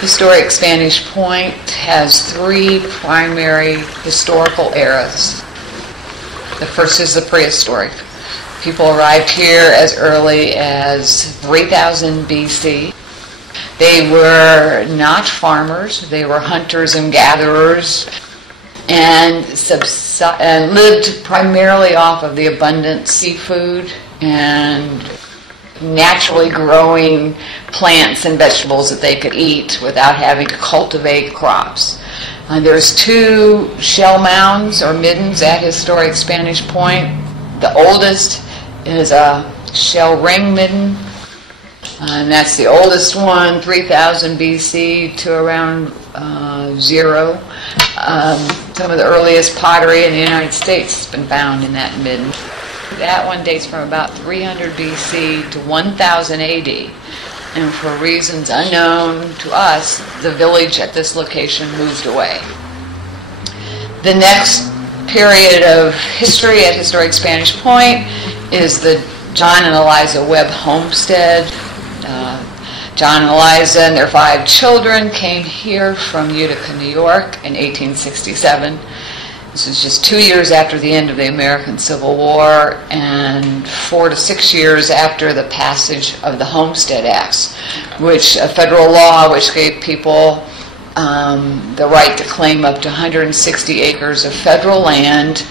Historic Spanish Point has three primary historical eras. The first is the prehistoric. People arrived here as early as 3000 BC. They were not farmers, they were hunters and gatherers, and lived primarily off of the abundant seafood and naturally growing plants and vegetables that they could eat without having to cultivate crops. There's two shell mounds or middens at Historic Spanish Point. The oldest is a shell ring midden, and that's the oldest one, 3000 BC to around 0. Some of the earliest pottery in the United States has been found in that midden. That one dates from about 300 BC to 1000 AD, and for reasons unknown to us, the village at this location moved away. The next period of history at Historic Spanish Point is the John and Eliza Webb Homestead. John and Eliza and their 5 children came here from Utica, New York in 1867. This is just 2 years after the end of the American Civil War and 4 to 6 years after the passage of the Homestead Acts, which a federal law which gave people the right to claim up to 160 acres of federal land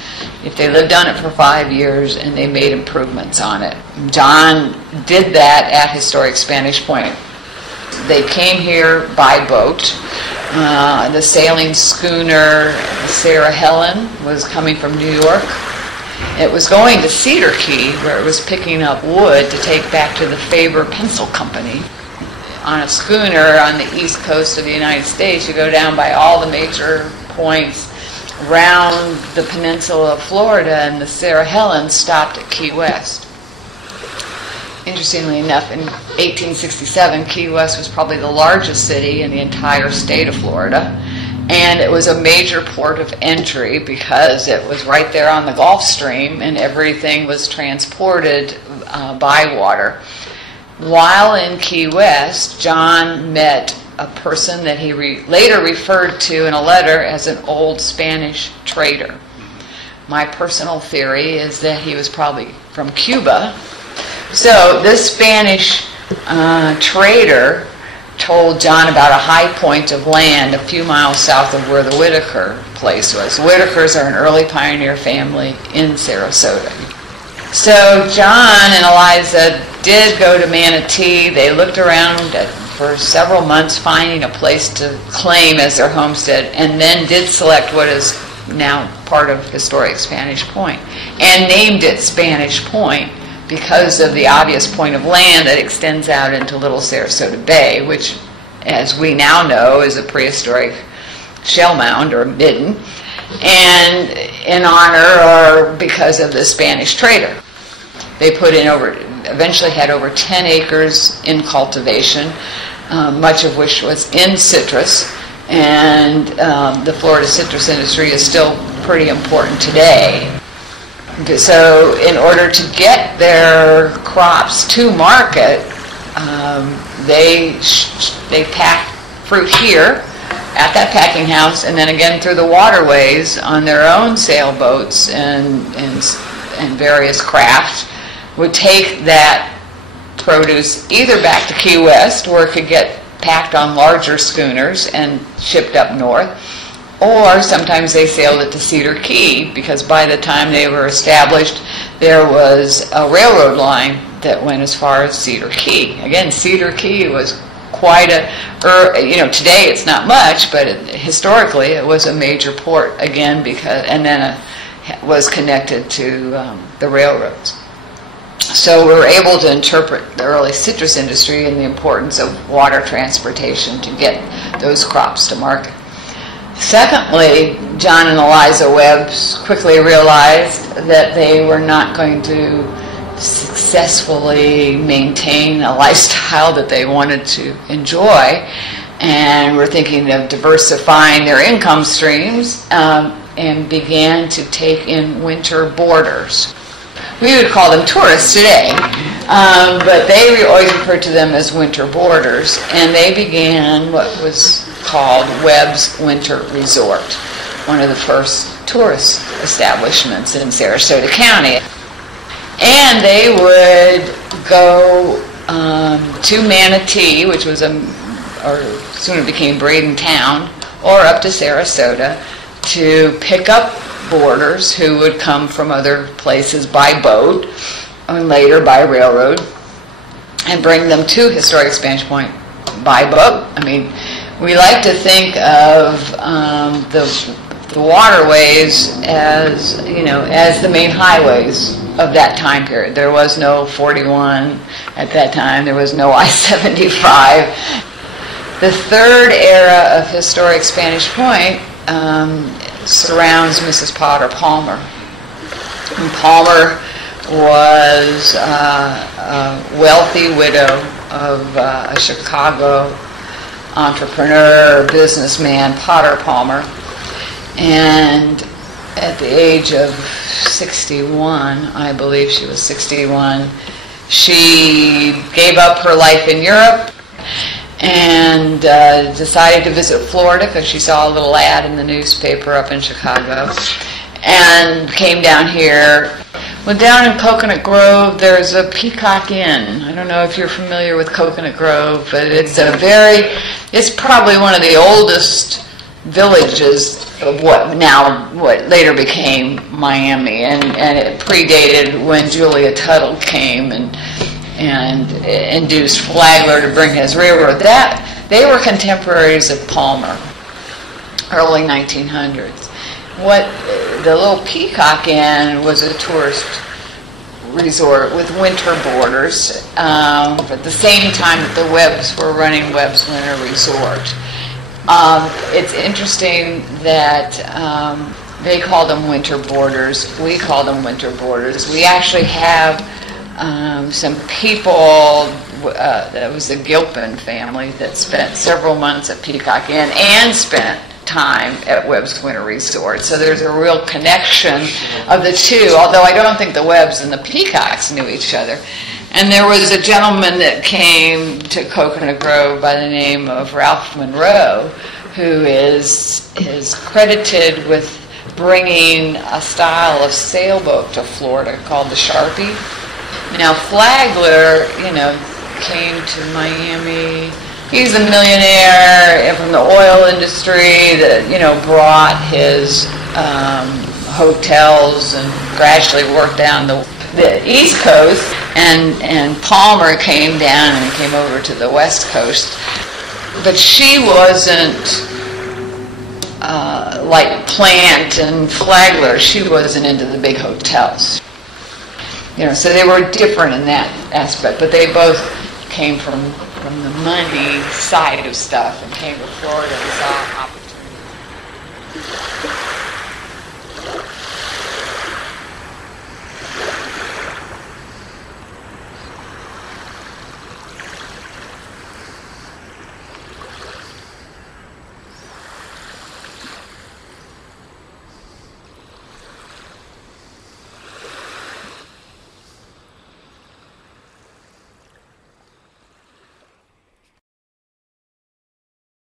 if they lived on it for 5 years and they made improvements on it. John did that at Historic Spanish Point. They came here by boat. The sailing schooner Sarah Helen was coming from New York. It was going to Cedar Key, where it was picking up wood to take back to the Faber Pencil Company. On a schooner on the east coast of the United States, you go down by all the major points around the peninsula of Florida, and the Sarah Helen stopped at Key West. Interestingly enough, in 1867, Key West was probably the largest city in the entire state of Florida, and it was a major port of entry because it was right there on the Gulf Stream, and everything was transported by water. While in Key West, John met a person that he later referred to in a letter as an old Spanish trader. My personal theory is that he was probably from Cuba. So this Spanish trader told John about a high point of land a few miles south of where the Whitaker place was. The Whitakers are an early pioneer family in Sarasota. So John and Eliza did go to Manatee. They looked around for several months, finding a place to claim as their homestead, and then did select what is now part of Historic Spanish Point, and named it Spanish Point because of the obvious point of land that extends out into Little Sarasota Bay, which, as we now know, is a prehistoric shell mound or midden, and in honor or because of the Spanish trader. They put in eventually had over 10 acres in cultivation, much of which was in citrus, and the Florida citrus industry is still pretty important today. So in order to get their crops to market, they pack fruit here at that packing house, and then again through the waterways on their own sailboats and various crafts, would take that produce either back to Key West, where it could get packed on larger schooners and shipped up north, or sometimes they sailed it to Cedar Key, because by the time they were established, there was a railroad line that went as far as Cedar Key. Again, Cedar Key was quite today it's not much, but historically it was a major port again, and then was connected to the railroads. So we were able to interpret the early citrus industry and the importance of water transportation to get those crops to market. Secondly, John and Eliza Webb quickly realized that they were not going to successfully maintain a lifestyle that they wanted to enjoy, and were thinking of diversifying their income streams, and began to take in winter boarders. We would call them tourists today, But they always referred to them as winter boarders, and they began what was called Webb's Winter Resort, one of the first tourist establishments in Sarasota County. And they would go to Manatee, which was or soon it became Bradentown, or up to Sarasota to pick up boarders who would come from other places by boat and later by railroad and bring them to Historic Expansion Point by boat. I mean, we like to think of the waterways as, as the main highways of that time period. There was no 41 at that time. There was no I-75. The third era of Historic Spanish Point surrounds Mrs. Potter Palmer. And Palmer was a wealthy widow of a Chicago entrepreneur, businessman, Potter Palmer. And at the age of 61, I believe she was 61, she gave up her life in Europe and decided to visit Florida because she saw a little ad in the newspaper up in Chicago and came down here. Well, down in Coconut Grove, there's a Peacock Inn. I don't know if you're familiar with Coconut Grove, but it's probably one of the oldest villages of what later became Miami, and it predated when Julia Tuttle came and induced Flagler to bring his railroad. They were contemporaries of Palmer, early 1900s. What the little Peacock Inn was a tourist resort with winter boarders at the same time that the Webbs were running Webb's Winter Resort. It's interesting that they call them winter boarders. We call them winter boarders. We actually have some people, that was the Gilpin family, that spent several months at Peacock Inn and spent time at Webb's Winter Resort. So there's a real connection of the two, although I don't think the Webbs and the Peacocks knew each other. And there was a gentleman that came to Coconut Grove by the name of Ralph Monroe, who is credited with bringing a style of sailboat to Florida called the Sharpie. Now Flagler, came to Miami. He's a millionaire from the oil industry that, brought his hotels and gradually worked down the East Coast. And Palmer came down and came over to the West Coast. But she wasn't like Plant and Flagler. She wasn't into the big hotels. So they were different in that aspect, but they both came from the money side of stuff and came to Florida and saw opportunity.